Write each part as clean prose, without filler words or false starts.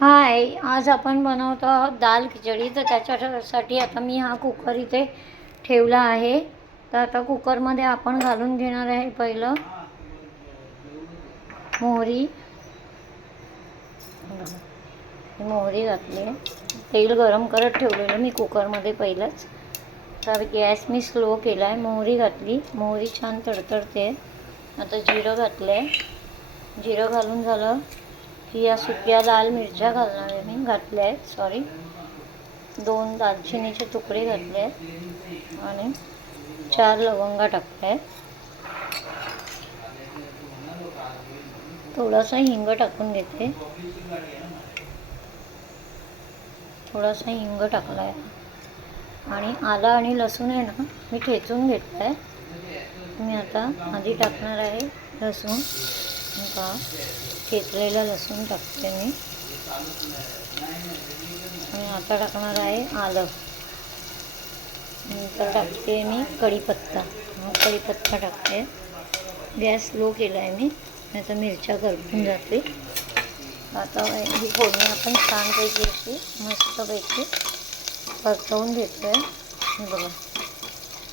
हाय, आज आपण बनवतो आहोत दाल खिचडी. तर त्याच्यासाठी आता मी हा कुकर इथे ठेवला आहे. तर आता कुकरमध्ये आपण घालून घेणार आहे पहिलं मोहरी. मोहरी घातली आहे. तेल गरम करत ठेवलेलं मी कुकरमध्ये पहिलंच. तर गॅस मी स्लो केला आहे. मोहरी घातली, मोहरी छान तडतडते. आता जिरं घातलं आहे. जिरं घालून झालं की या सुक्या लाल मिरच्या घालणार आहे मी. घातल्या आहेत, सॉरी, 2 दालचिनीचे तुकडे घातले आहेत आणि 4 लवंगा टाकल्या आहेत. थोडासा हिंग टाकून घेते. थोडासा हिंग टाकला आहे आणि आलं आणि लसूण आहे ना, मी ठेचून घेतलं आहे. मी आता आधी टाकणार आहे लसूण. का ठेचलेला लसूण टाकते मी. आणि आता टाकणार आहे आलं. नंतर टाकते मी कढीपत्ता. कढीपत्ता टाकते. गॅस लो केला आहे मी, नाहीतर मिरच्या करपून जाते. आता ही फोडणी आपण छानपैकी अशी मस्तपैकी परतवून घेतो आहे. हे बघा,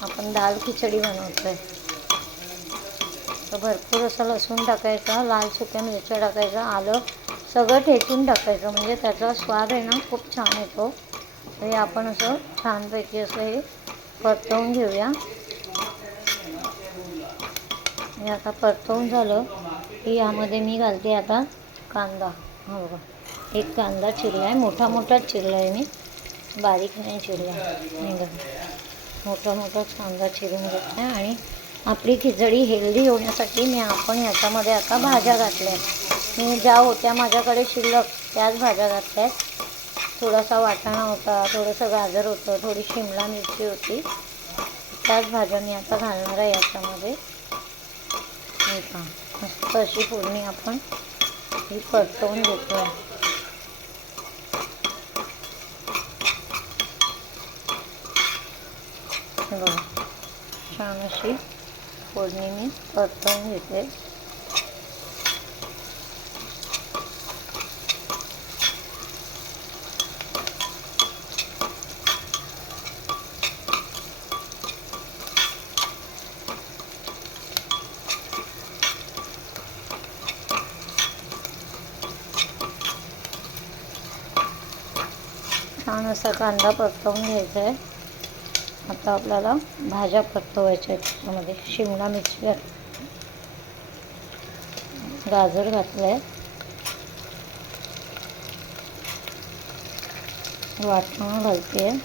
आपण दाल खिचडी बनवतो आहे. तर भरपूर असा लसूण टाकायचा, लाल सुक्या मिरच्या टाकायचा, आलं सगळं ठेचून टाकायचं, म्हणजे त्याचा स्वाद आहे ना खूप छान येतो. तर हे आपण असं छानपैकी असं हे परतवून घेऊया. हे आता परतवून झालं की यामध्ये मी घालते आता कांदा. हा बघा, एक कांदा चिरला आहे, मोठा मोठाच चिरला आहे मी, बारीक नाही चिरला. नाही बघा, मोठा मोठाच कांदा चिरून घेतला आहे. आणि आपली खिचडी हेल्दी होण्यासाठी आपण याच्यामध्ये आता भाज्या घातल्या आहेत. मी ज्या होत्या माझ्याकडे शिल्लक त्याच भाज्या घातल्या आहेत. थोडासा वाटाणा होता, थोडंसं गाजर होतं, थोडी शिमला मिरची होती. त्याच भाज्या मी आता घालणार आहे याच्यामध्ये. हे पहा, मस्त अशी फोडणी आपण ही परतवून घेतो आहे. बघा, छान अशी फोडणी मी परतवून घेते. छान असा कांदा परतवून घ्यायचा आहे. आता आपल्याला भाज्या परतवायच्या आहेत. त्याच्यामध्ये शिमला मिरची, गाजर घातलं आहे, वाटाणा घालते आहे,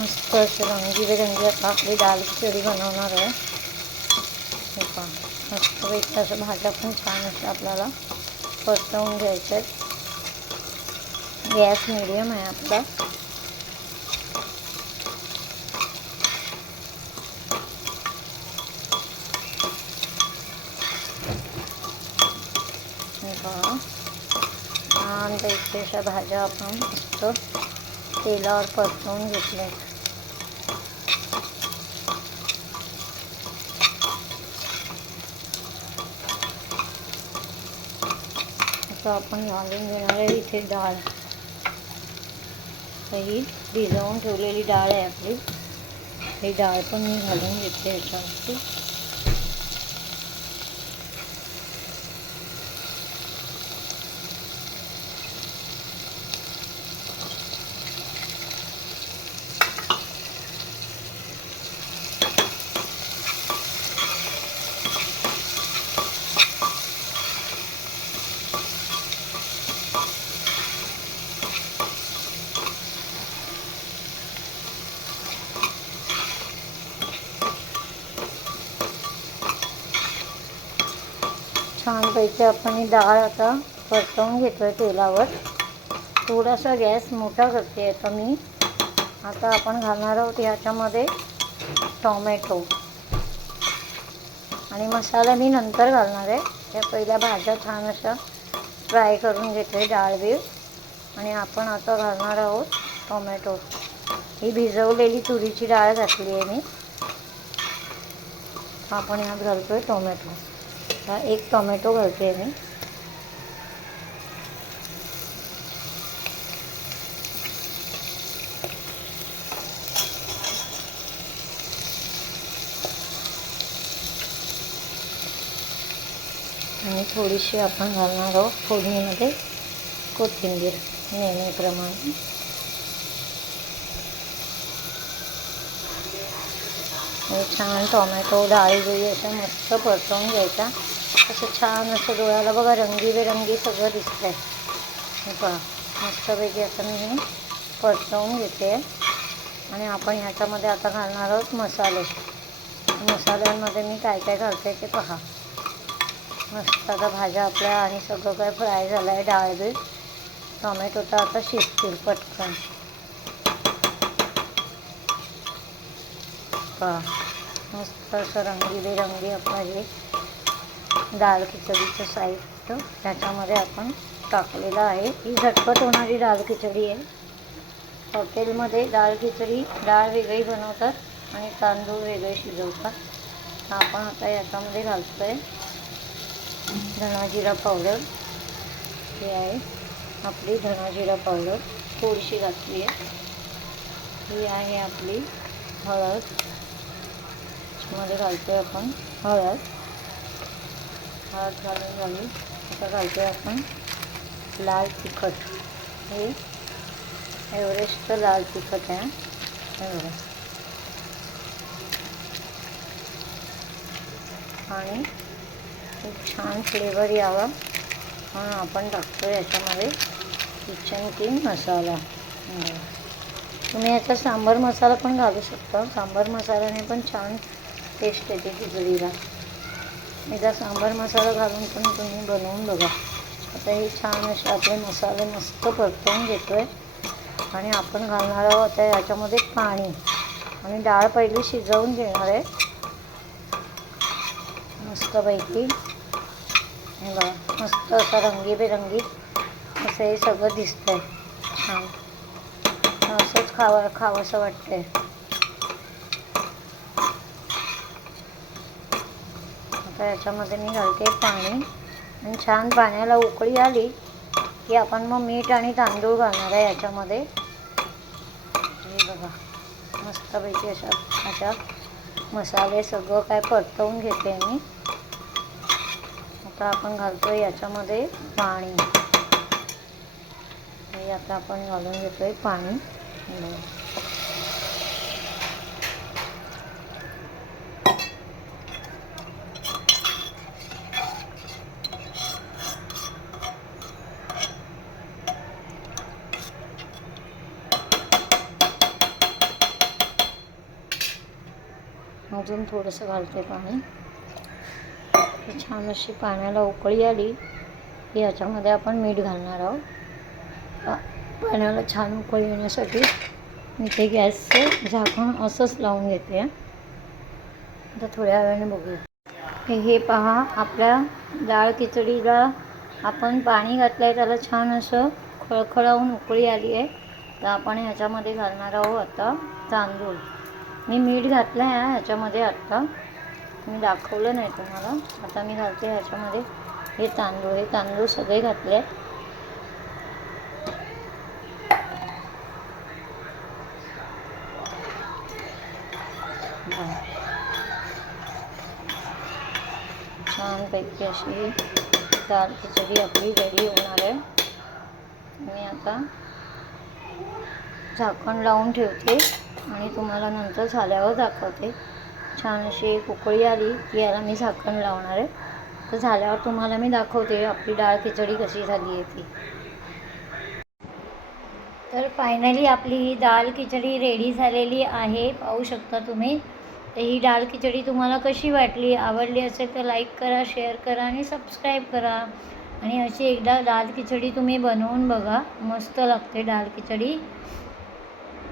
मस्त असे रंगीबेरंगी आता आपली दाल खिचडी बनवणार आहे. हे पहा, मस्तपैकी असं भाज्या पण छान अशा आपल्याला परतवून घ्यायच्या आहेत. गॅस मिडियम आहे आपला. हे पहा, छानपैकी अशा भाज्या आपण मस्त तेलावर परतवून घेतल्या आहेत. आता आपण घालून घेणार आहे इथे डाळ. ही भिजवून ठेवलेली डाळ आहे आपली. ही डाळ पण मी घालून घेते याच्यावरती. छानपैकी आपण ही डाळ आता परतवून घेतो आहे तेलावर. थोडासा गॅस मोठा करते आता मी. आता आपण घालणार आहोत याच्यामध्ये टोमॅटो. आणि मसाला मी नंतर घालणार आहे. त्या पहिल्या भाज्या छान अशा फ्राय करून घेते, डाळ बीळ. आणि आपण आता घालणार आहोत टोमॅटो, ही भिजवलेली तुरीची डाळ घातली आहे मी. आपण यात घालतो आहे टोमॅटो. हा एक टोमॅटो घालते आहे मी. आणि थोडीशी आपण घालणार आहोत फोडणीमध्ये कोथिंबीर नेहमीप्रमाणे. आणि छान टोमॅटो डाळी असं मस्त परतवून घ्यायचा. असं छान असं डोळ्याला बघा रंगीबेरंगी सगळं दिसतं आहे. हे पहा मस्तपैकी आता मी हे परतवून घेते. आणि आपण ह्याच्यामध्ये आता घालणार आहोत मसाले. मसाल्यांमध्ये मी काय काय घालते ते पहा. मस्त आता भाज्या आपल्या आणि सगळं काय फ्राय झालं आहे. डाळ बी टोमॅटो तर आता शिजतील पटकन. पहा मस्त असं रंगीबेरंगी आपलं हे डाळ खिचडीचं साहित्य त्याच्यामध्ये आपण टाकलेलं आहे. ही झटपट होणारी डाळ खिचडी आहे. हॉटेलमध्ये डाळ खिचडी डाळ वेगळी बनवतात आणि तांदूळ वेगळे शिजवतात. आपण आता याच्यामध्ये घालतो आहे धना जिरा पावडर. ही आहे आपली धना जिरा पावडर थोडीशी घातली आहे. ही आहे आपली हळद. मध्ये घालतो आहे आपण हळद. हळद घालून झाली. आता घालतो आहे आपण लाल तिखट. हे एव्हरेस्टचं लाल तिखट आहे. हे बघा. आणि खूप छान फ्लेवर यावा म्हणून आपण टाकतो याच्यामध्ये किचन किंग मसाला. तुम्ही याचा सांबार मसाला पण घालू शकता. सांबार मसाल्याने पण छान टेस्ट येते खिचडीला. एकदा सांबार मसाला घालून पण तुम्ही बनवून बघा. आता हे छान असे आपले मसाले मस्त परतवून घेतो आहे. आणि आपण घालणार आहोत आता याच्यामध्ये पाणी. आणि डाळ पहिली शिजवून घेणार आहे मस्तपैकी. हे बघा मस्त असं रंगीबेरंगी असं हे सगळं दिसतं आहे छान. असंच खावंसं वाटतं आहे. आता याच्यामध्ये मी घालते पाणी. आणि छान पाण्याला उकळी आली की आपण मग मीठ आणि तांदूळ घालणार आहे याच्यामध्ये. हे बघा मस्तपैकी अशा मसाले सगळं काय परतवून घेते मी. आता आपण घालतो आहे याच्यामध्ये पाणी. हे आता आपण घालून घेतो आहे पाणी. अजून थोडंसं घालते पाणी. छान अशी पाण्याला उकळी आली की याच्यामध्ये आपण मीठ घालणार आहोत. पाण्याला छान उकळी येण्यासाठी मी ते गॅसचं झाकण असंच लावून घेते. आता थोड्या वेळाने बघूया. हे पहा आपल्या डाळ खिचडीला आपण पाणी घातलं आहे. त्याला छान असं खळखळावून उकळी आली आहे. तर आपण ह्याच्यामध्ये घालणार आहोत आता तांदूळ. मी मीठ घातलं आहे ह्याच्यामध्ये. आत्ता मी दाखवलं नाही तुम्हाला. आता मी घालते ह्याच्यामध्ये हे तांदूळ. हे तांदूळ सगळे घातले आहेत. छानपैकी अशी डाळ खिचडी आपली रेडी होणार आहे. मी आता झाकण लावून ठेवते आणि तुम्हाला नंतर झाल्यावर दाखवते. छान अशी एक उकळी आली की याला मी झाकण लावणार आहे. तर झाल्यावर तुम्हाला मी दाखवते आपली डाळ खिचडी कशी झाली आहे ती. तर फायनली आपली ही डाळ खिचडी रेडी झालेली आहे. पाहू शकता तुम्ही. तर ही डाळ खिचडी तुम्हाला कशी वाटली? आवडली असेल तर लाईक करा, शेअर करा आणि सबस्क्राईब करा. आणि अशी एकदा डाळ खिचडी तुम्ही बनवून बघा. मस्त लागते डाळ खिचडी.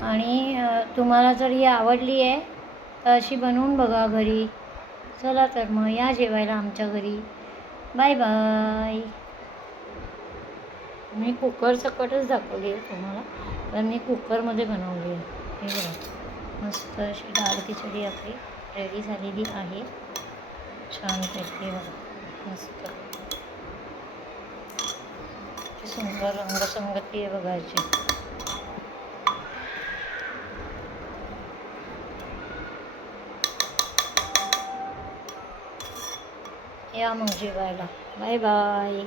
आणि तुम्हाला जर ही आवडली आहे तर अशी बनवून बघा घरी. चला तर मग या जेवायला आमच्या घरी. Bye bye. मी कुकर सकटच दाखवली आहे तुम्हाला. पण मी कुकरमध्ये बनवली आहे. हे बघा मस्त अशी डाळ खिचडी आपली रेडी झालेली आहे. छानपैकी बघा मस्त सुंदर रंगसंगती आहे बघायची. या मग जेवायला. Bye bye.